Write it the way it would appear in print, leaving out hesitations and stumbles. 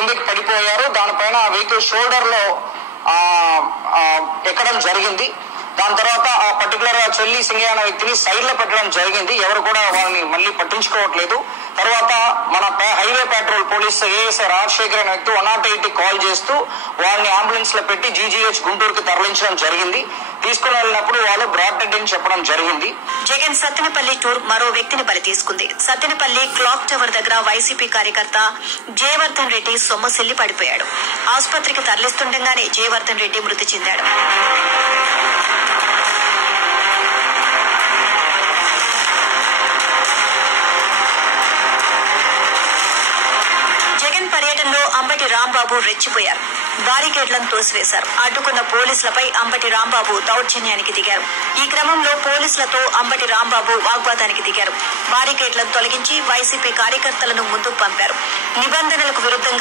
కిందకి పడిపోయారు. దానిపైన వెహికల్ షోల్డర్ లో ఎక్కడం జరిగింది. దాని తర్వాత ఆ పర్టికులర్ చెల్లి సింగయ్య అనే వ్యక్తిని సైడ్ లో పెట్టడం జరిగింది. ఎవరు కూడా వాళ్ళని మళ్ళీ పట్టించుకోవట్లేదు. తర్వాత మన highway petrol police ASI Rajasekhar అనే వ్యక్తి 108 కాల్ చేస్తూ వాళ్ళని అంబులెన్స్ లో పెట్టి జీజీహెచ్ గుంటూరుకి తరలించడం జరిగింది. తీసుకుని వెళ్ళినప్పుడు వాళ్ళు బ్రాడ్ డెడ్ అని చెప్పడం జరిగింది. జగన్ సత్తెనపల్లి టూర్ మరో వ్యక్తిని బలి తీసుకుంది. సత్తెనపల్లి క్లాక్ టవర్ దగ్గర వైసీపీ కార్యకర్త జయవర్ధన్ రెడ్డి సొమ్మసిల్లి పడిపోయాడు. ఆసుపత్రికి తరలిస్తుండగానే జయవర్ధన్ రెడ్డి మృతి చెందాడు. పర్యటనలో అంబటి రాంబాబు రెచ్చిపోయారు. బారికేడ్లను తోసివేశారు. అడ్డుకున్న పోలీసులపై అంబటి రాంబాబు దౌర్జన్యానికి దిగారు. ఈ క్రమంలో పోలీసులతో అంబటి రాంబాబు వాగ్వాదానికి దిగారు. బారికేడ్లను తొలగించి వైసీపీ కార్యకర్తలను ముందుకు పంపారు. నిబంధనలకు విరుద్ధంగా